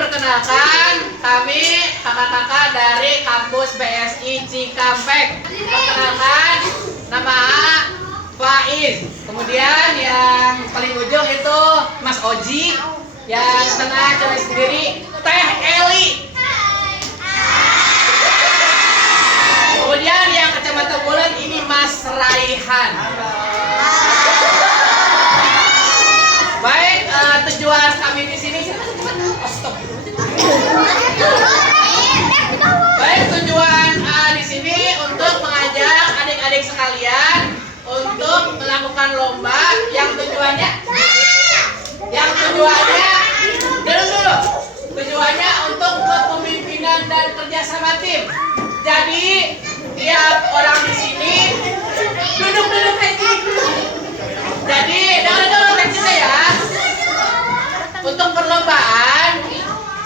perkenalkan, kami kakak-kakak dari kampus BSI Cikampek. Perkenalkan, nama Faiz. Kemudian yang paling ujung itu Mas Oji. Yang tengah cewek sendiri Teh Eli. Kemudian yang kacamata bulat ini Mas Raihan. Baik, tujuan kami di sini. Baik, tujuan di sini untuk mengajak adik-adik sekalian untuk melakukan lomba yang tujuannya untuk kepemimpinan dan kerjasama tim. Jadi tiap orang di sini duduk aja. Jadi dengar teksnya ya. Untuk perlombaan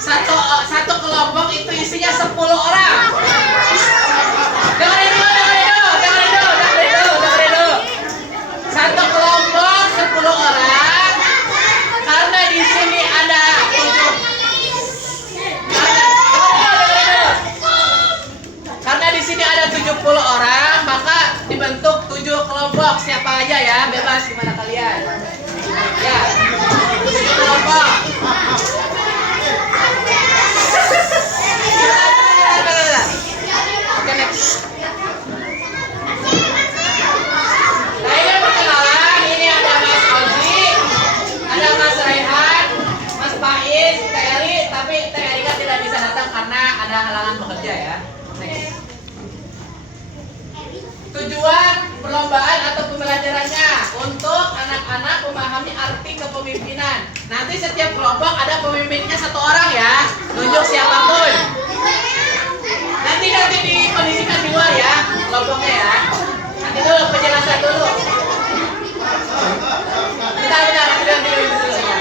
satu kelompok itu isinya 10 orang. Dengerin dulu. Satu kelompok 10 orang. Karena di sini ada 70 orang, maka dibentuk 7 kelompok. Siapa aja ya, bebas gimana kalian. Ya, 7 kelompok. Oke, next. Nah, ini perkenalan. Ini ada Mas Oji, ada Mas Raihan, Mas Faiz, Teh Eli. Tapi Teh Eli kan tidak bisa datang karena ada halangan bekerja ya. Next. Tujuan perlombaan atau pembelajarannya untuk anak-anak memahami arti kepemimpinan. Nanti setiap kelompok ada pemimpinnya 1 orang ya. Tunjuk siapapun. Nanti dikondisikan di luar ya kelompoknya ya. Nanti dulu penjelasan dulu. Bentar, nanti selesai.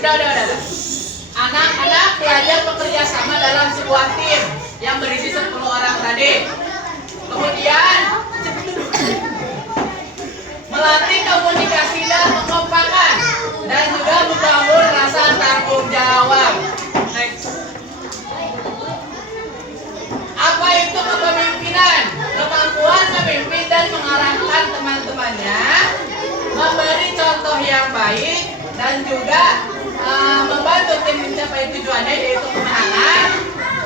Udah. Anak-anak belajar bekerja sama dalam sebuah tim yang berisi 10 orang tadi. Kemudian melatih komunikasi dan kekompakan dan juga membangun rasa tanggung jawab. Next. Apa itu kepemimpinan? Kemampuan memimpin dan mengarahkan teman-temannya, memberi contoh yang baik dan juga membantu tim mencapai tujuannya yaitu kemenangan.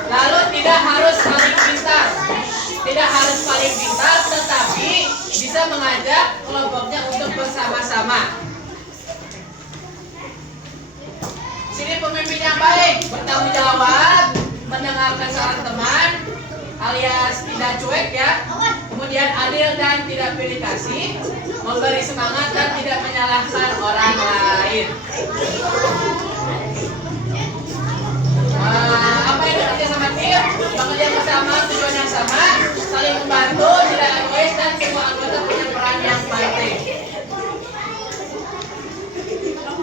Lalu tidak harus paling pintar, tetapi bisa mengajak kelompoknya untuk bersama-sama. Sini pemimpin yang baik, bertanggung jawab, mendengarkan saran teman, alias tidak cuek ya. Kemudian adil dan tidak pilih kasih, memberi semangat dan tidak menyalahkan orang lain. Apa itu kerja sama tim? Bekerja bersama, tujuan yang sama, saling membantu, tidak egois, dan semua anggota punya peran yang penting.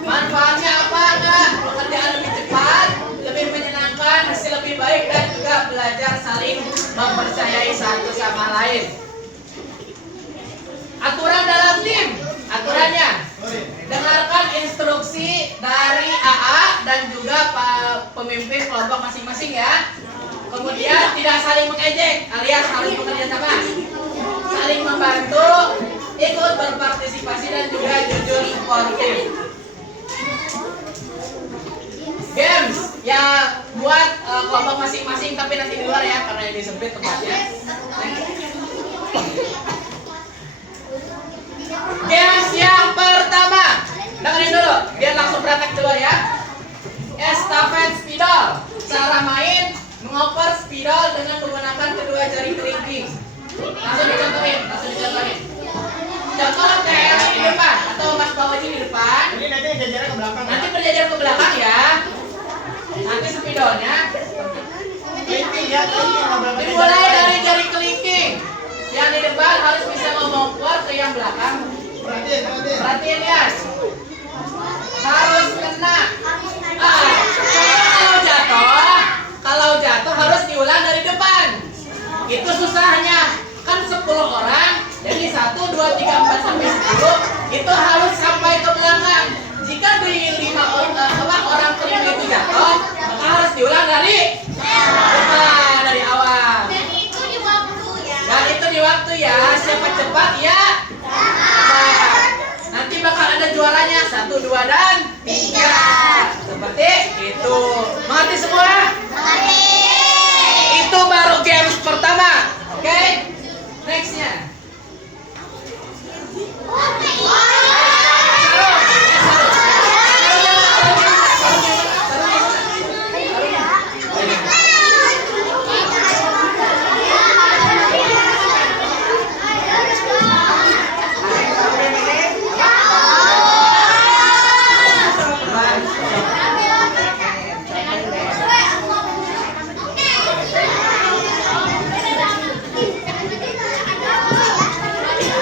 Manfaatnya apa enggak? Pekerjaan lebih cepat, lebih menyenangkan, hasil lebih baik, dan juga belajar saling mempercayai satu sama lain. Aturan dalam tim, aturannya dengarkan instruksi dari AA dan juga pemimpin kelompok masing-masing ya. Kemudian tidak saling mengejek, alias harus bekerja sama, saling membantu, ikut berpartisipasi dan juga jujur sportif. Games ya buat kelompok masing-masing, tapi nanti di luar ya karena ini sempit tempatnya. Games yang pertama, dengerin dulu, biar langsung praktek dulu ya. Estafet spidol. Cara main mengoper spidol dengan menggunakan kedua jari kelingking. Langsung dicontohin. Contoh kayak di depan atau Mas Bawaji di depan. Ini nanti jajarnya ke belakang. Nanti berjajar ke belakang ya. Nanti spidolnya Kelingking ya, kelingking. dimulai dari jari kelingking. Yang di depan harus bisa memongkor ke yang belakang. Perhatiin ya. Harus kena. Kalau jatuh harus diulang dari depan. Itu susahnya. Kan 10 orang, jadi 1, 2, 3, 4 sampai 10 itu harus sampai ke belakang. Jika cepat-cepat ya. Nanti bakal ada juaranya 1, 2, dan 3. Seperti itu. Mengerti semua? Itu baru games pertama. Oke? Nextnya.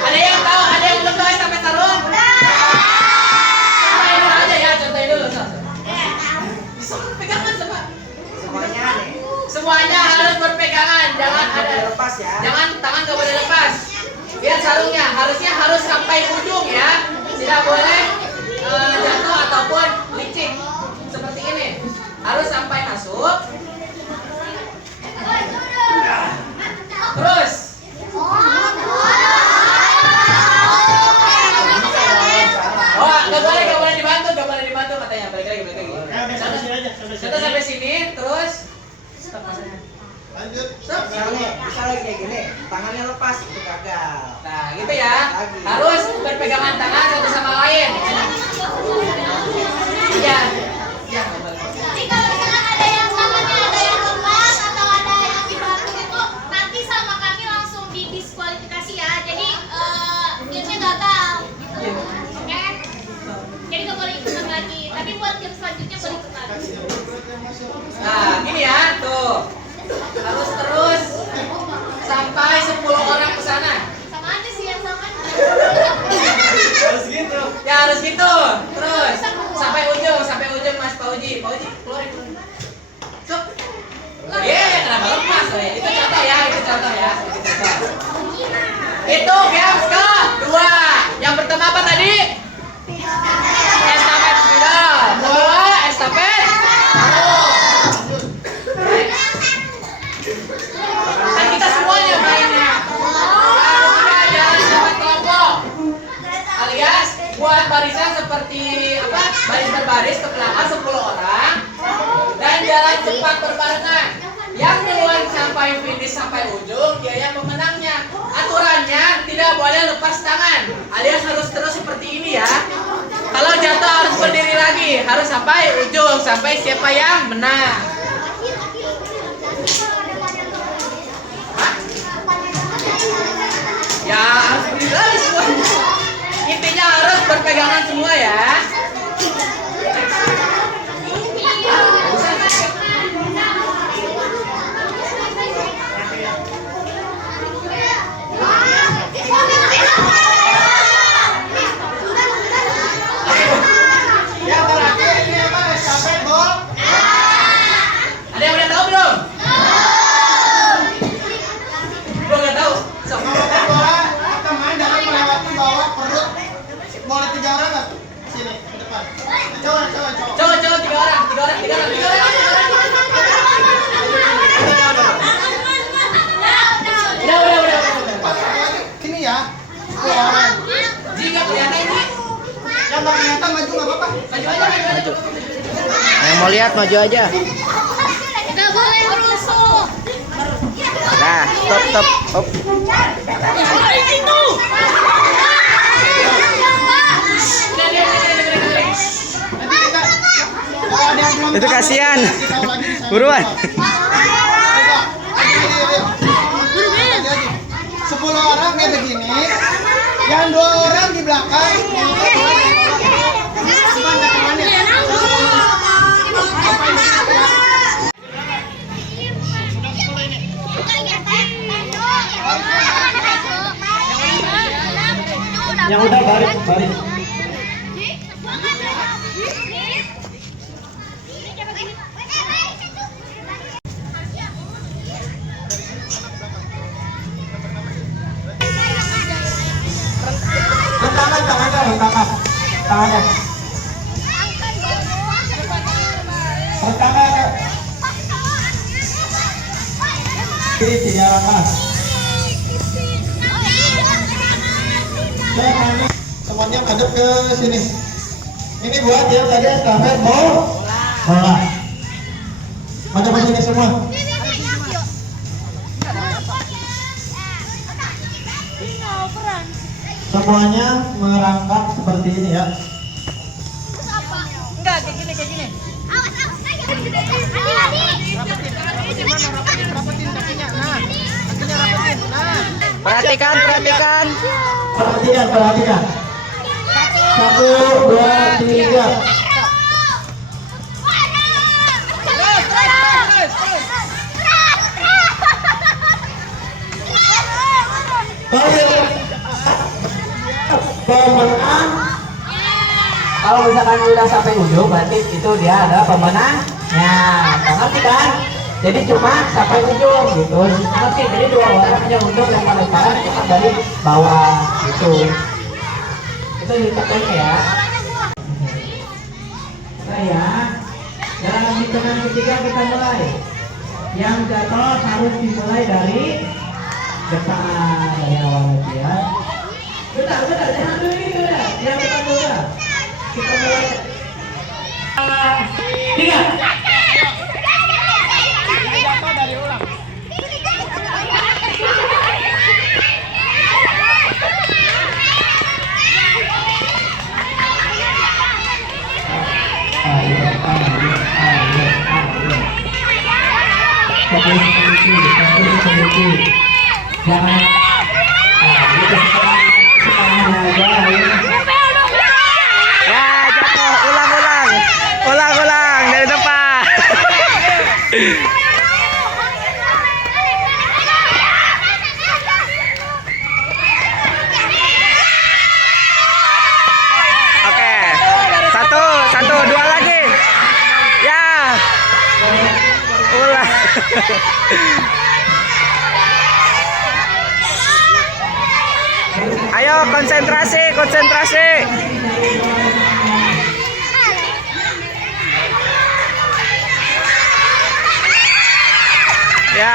Ada yang tahu? Ada yang belum tahu sampai sarung? Contohin dulu aja ya, contohin dulu. Pegangan coba. Semuanya harus berpegangan, jangan ada lepas ya. Jangan tangan nggak boleh lepas. Biar sarungnya harus sampai ujung ya. Tidak boleh jatuh ataupun licin. Seperti ini. Harus sampai masuk. Terus. Oh, nggak boleh dibantu katanya. Balik lagi. Contoh sampai sini, terus. Stop masanya. Lanjut. Misalnya kayak gini, tangannya lepas itu gagal. Nah, gitu ya. Harus berpegangan tangan satu sama lain. Iya. Iya. Jadi kalau misalnya ada yang tangannya ada yang lepas atau ada yang dibantu itu nanti sama kami langsung didiskualifikasi ya. Jadi gamenya gagal. Oke? Jadi nggak boleh ikutan lagi. Tapi buat game selanjutnya boleh ikut lagi. Nah, gini ya, tuh. Harus terus sampai 10 orang ke sana. Sama aja sih yang sama. Harus gitu. Ya harus gitu. Terus sampai ujung Mas Pauji. Pauji keluarin. Cuk. Kenapa lepas? Itu contoh ya. Itu games kedua. Yang pertama apa tadi? Estafet spiral. Kedua estafet. Kan kita semuanya mainnya. Kemudian jalan cepat kelompok. Alias buat barisan seperti apa? Baris berbaris ke belakang 10 orang dan jalan cepat berbarengan. Yang duluan sampai finish sampai ujung dia yang pemenangnya. Aturannya tidak boleh lepas tangan. Alias harus terus seperti ini ya. Kalau jatuh harus berdiri lagi, harus sampai ujung sampai siapa yang menang. Ya harus berdiri lagi semua. Intinya harus berpegangan semua ya. Yang terakhir ini apa? Estafet bola. Ada yang udah tahu belum? Gua nggak tahu. Sok. Melompat bola, kita main dengan melewati bawah perut. Bola 3 orang nggak? Sini, ke depan. Cowok. Coba 3 orang. Udah. Sini ya. 10 orang. Jika kelihatan ini, Yang nggak kelihatan maju nggak apa-apa. maju aja coba. Yang mau lihat maju aja. Nggak boleh rusuh. Nah, stop. Op. Nanti kita kalau ada yang belum Itu tahu, kasihan. kasih tahu lagi di sana. Buruan. Ayo. 10 orang kayak begini. Yang 2 orang di belakang. Yang udah baris. Tangannya. Tangannya. Kiri 3 langkah. Dan semuanya ngadep ke sini. Ini buat yang tadi estafet bola. Maju ke sini semua. Semuanya merangkak seperti ini ya. Enggak, kayak gini. Perhatikan. Perhatikan. 1, 2, 3. Pemenang. Kalau misalkan udah sampai ujung, berarti itu dia adalah pemenang. Nah, ngerti kan? Jadi cuma sampai ujung gitu. Ngerti? Jadi 2 orang yang ujung yang lemparan itu kan dari bawah gitu. Itu ditekan ya. Saya dalam hitungan ketiga kita mulai. Yang jatuh harus dimulai dari depan dari awal lagi ya. Bentar, jangan dulu gitu ya. Yang depan dulu ya. Kita mulai. 3. Jangan ya jatuh ulang dari depan. Oke, satu, 2 lagi ya, ulang. Ayo konsentrasi. Ya.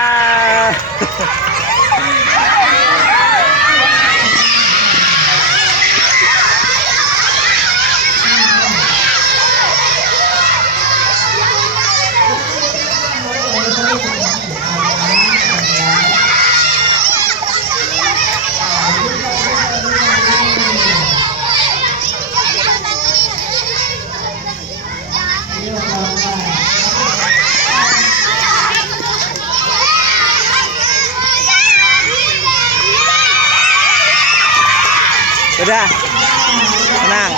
Udah, tenang.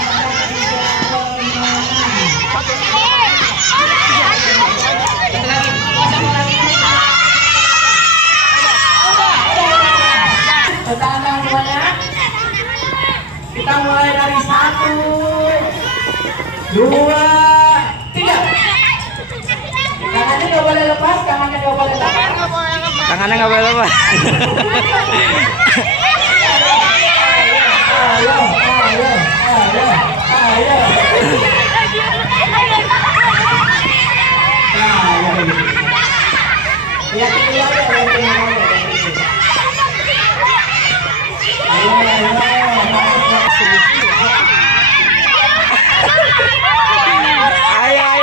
Tenang semuanya. Kita mulai dari 1, 2, 3. Tangannya nggak boleh lepas, tangannya nggak boleh lepas. Tangannya nggak boleh lepas. Ayo. Ayo.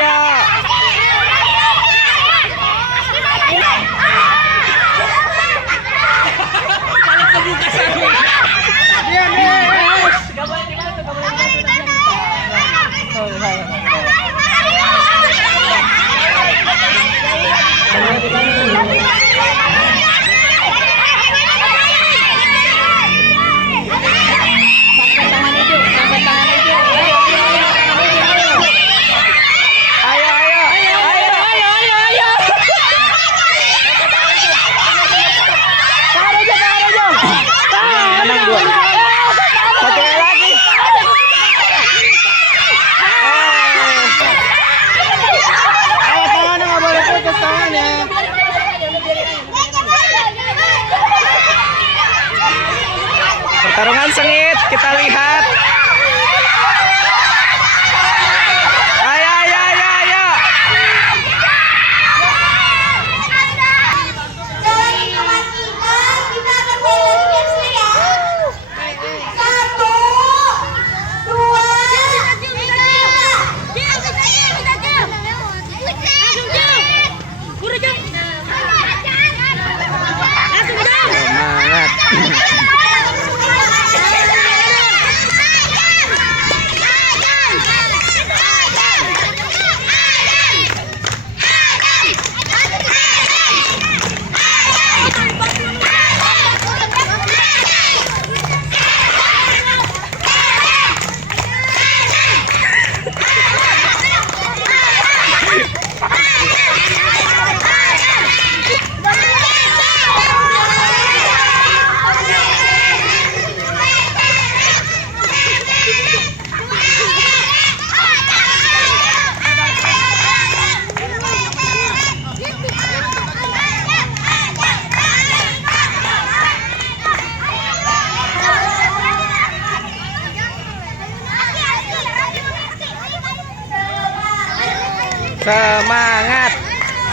Semangat,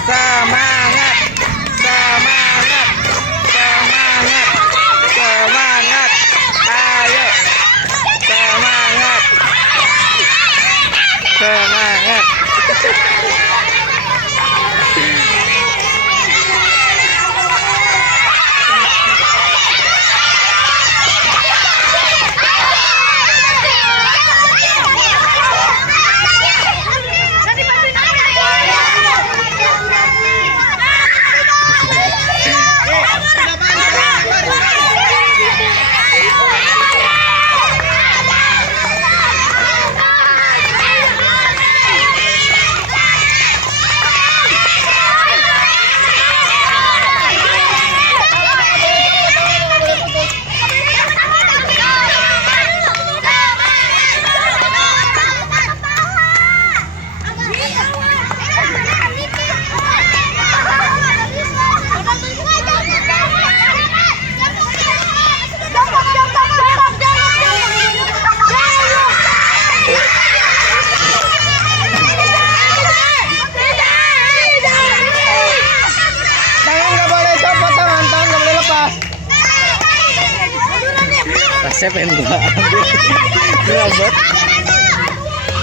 semangat, semangat, semangat, semangat. Ayo, semangat, semangat. Saya pengen gua ambil robot.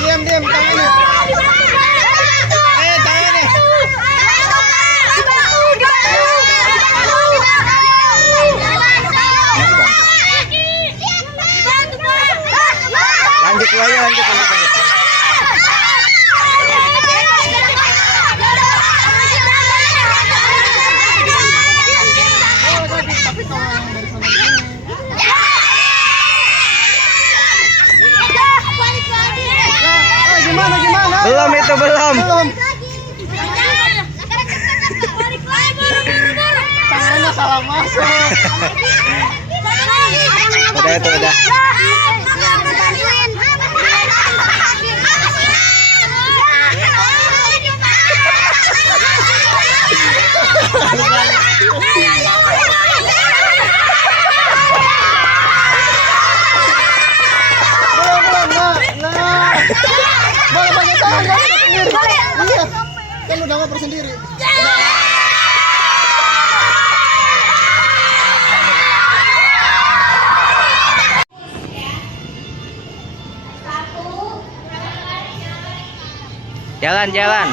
Diam, tangannya. Tangannya. Lanjut aja, lanjut. Belum itu belum. Tangannya salah masuk. Udah itu udah. Boleh pakai tangan, boleh sendiri. Iya, kan udah ngoper sendiri. Jalan, jalan.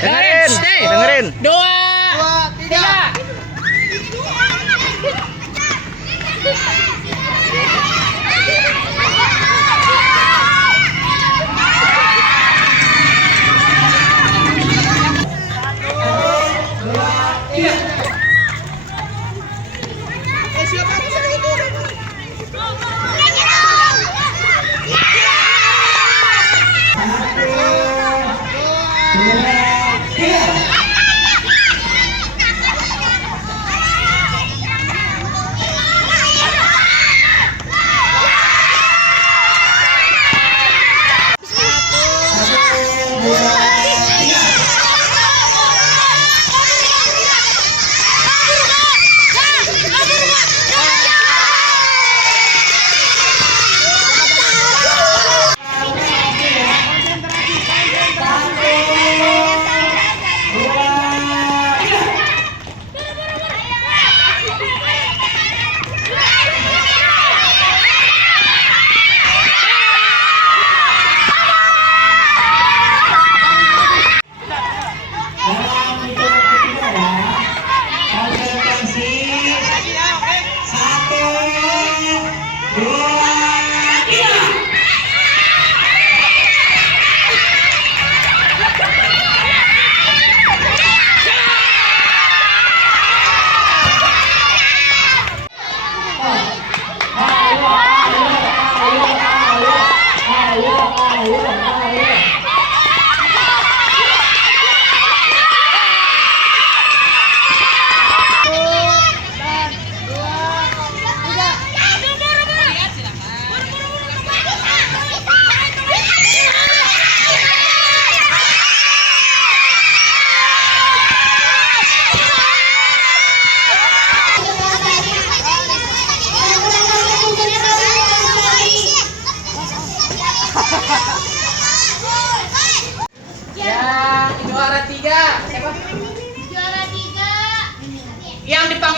Dengerin, dengerin. 2, 3.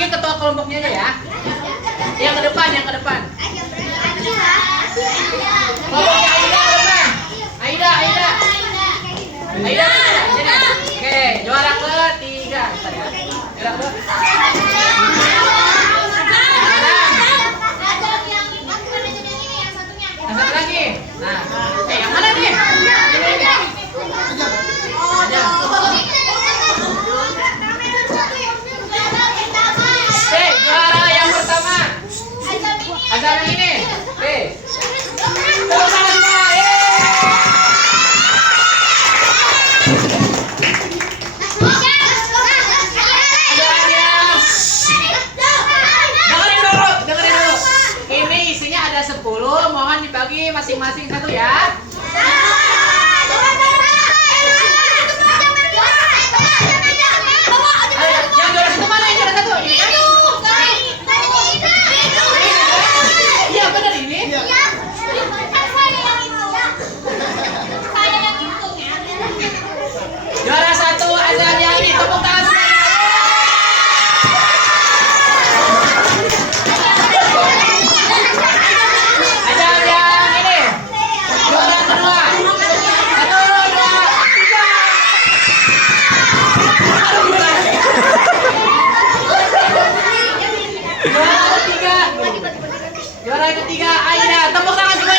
panggil ketua kelompoknya aja ya. Yang ke depan, yang ke depan. Kelompoknya Aida ke depan. Aida, Aida. Aida, sini. Oke, juara ketiga. Bentar ya. Juara ke. Yang satu lagi. Nah, yang mana nih? Ini. Aja. Oke, juara yang pertama. Azam yang ini. Oke. Tepuk tangan semua. Dengerin dulu, dengerin dulu. Ini isinya ada 10, mohon dibagi masing-masing satu ya. Yang juara satu mana? Yang juara satu? Ini kan? Iya benar ini. Juara satu Azam yang ini. Tepuk tangan semua. Azam yang ini. Juara kedua. 1, 2, 3. Juara ketiga Aida. Tepuk tangan semua.